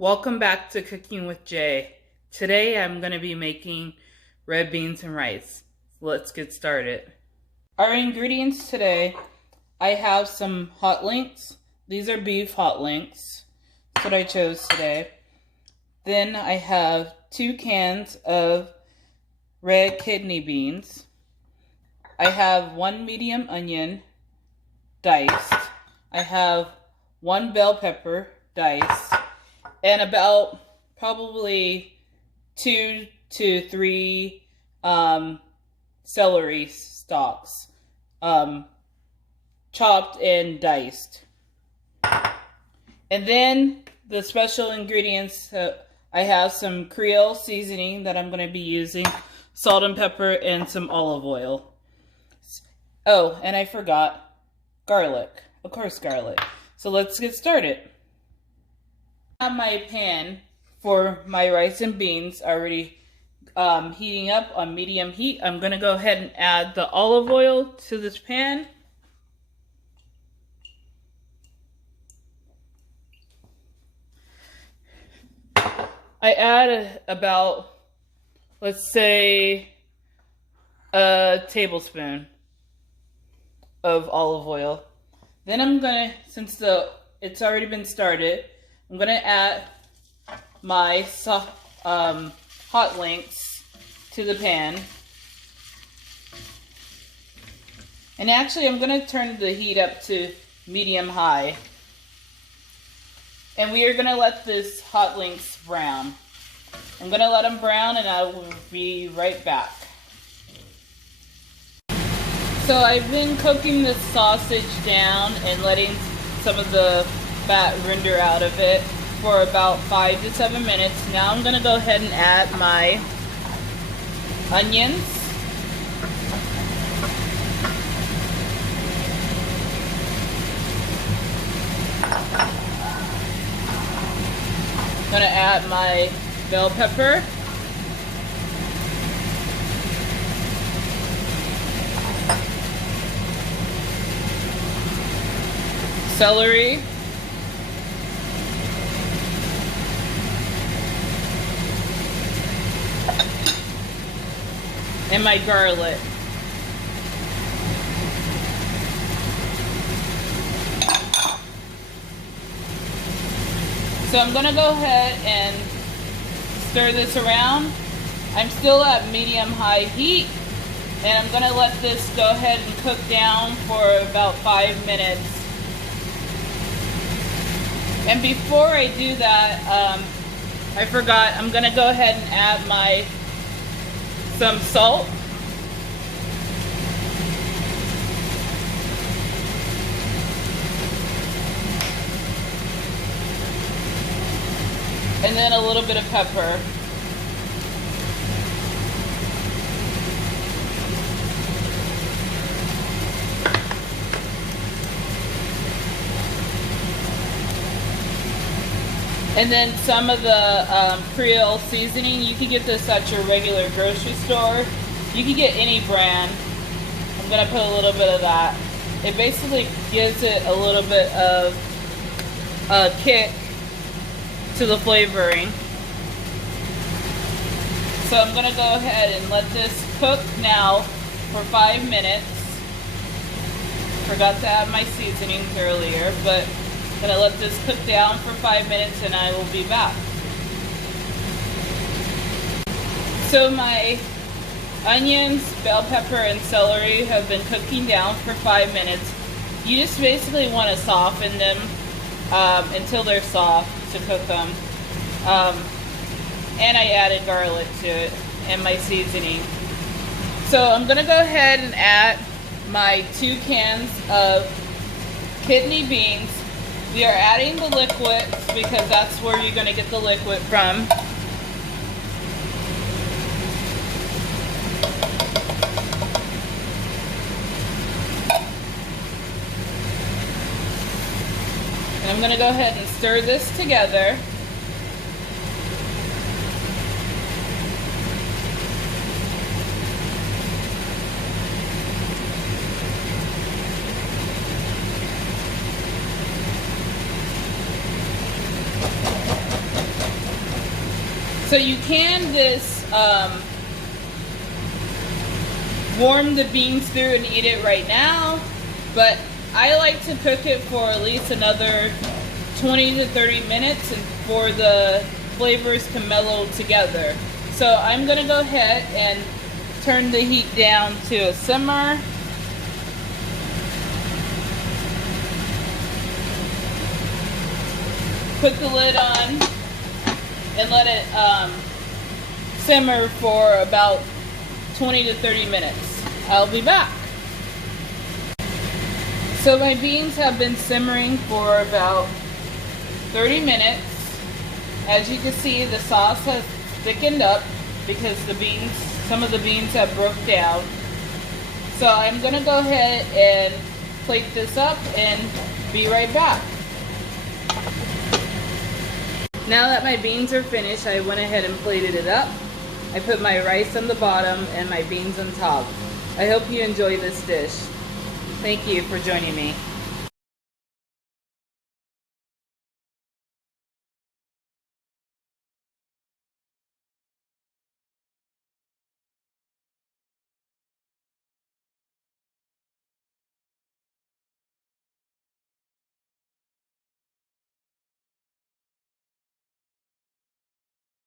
Welcome back to Cooking with Jay. Today I'm going to be making red beans and rice. Let's get started. Our ingredients today, I have some hot links. These are beef hot links. That's what I chose today. Then I have 2 cans of red kidney beans. I have 1 medium onion diced. I have 1 bell pepper diced. And about probably 2 to 3 celery stalks, chopped and diced. And then the special ingredients, I have some Creole seasoning that I'm going to be using, salt and pepper, and some olive oil. Oh, and I forgot garlic. Of course, garlic. So let's get started. I have my pan for my rice and beans already heating up on medium heat. I'm going to go ahead and add the olive oil to this pan. I add about, let's say, a tablespoon of olive oil. Then I'm going to, since it's already been started, I'm going to add my hot links to the pan. And actually, I'm going to turn the heat up to medium-high. And we are going to let this hot links brown. I'm going to let them brown and I will be right back. So I've been cooking this sausage down and letting some of the fat render out of it for about 5 to 7 minutes. Now I'm going to go ahead and add my onions. I'm going to add my bell pepper. Celery. And my garlic. So I'm going to go ahead and stir this around. I'm still at medium-high heat, and I'm going to let this go ahead and cook down for about 5 minutes. And before I do that, I forgot, I'm going to go ahead and add some salt. And then a little bit of pepper. And then some of the Creole seasoning. You can get this at your regular grocery store. You can get any brand. I'm going to put a little bit of that. It basically gives it a little bit of a kick to the flavoring. So I'm going to go ahead and let this cook now for 5 minutes. Forgot to add my seasonings earlier, but I'm going to let this cook down for 5 minutes and I will be back. So my onions, bell pepper, and celery have been cooking down for 5 minutes. You just basically want to soften them until they're soft to cook them. And I added garlic to it and my seasoning. So I'm going to go ahead and add my 2 cans of kidney beans. We are adding the liquid because that's where you're going to get the liquid from. And I'm going to go ahead and stir this together. So you can just warm the beans through and eat it right now, but I like to cook it for at least another 20 to 30 minutes and for the flavors to mellow together. So I'm gonna go ahead and turn the heat down to a simmer. Put the lid on and let it simmer for about 20 to 30 minutes. I'll be back. So my beans have been simmering for about 30 minutes. As you can see, the sauce has thickened up because some of the beans have broke down. So I'm gonna go ahead and plate this up and be right back. Now that my beans are finished, I went ahead and plated it up. I put my rice on the bottom and my beans on top. I hope you enjoy this dish. Thank you for joining me.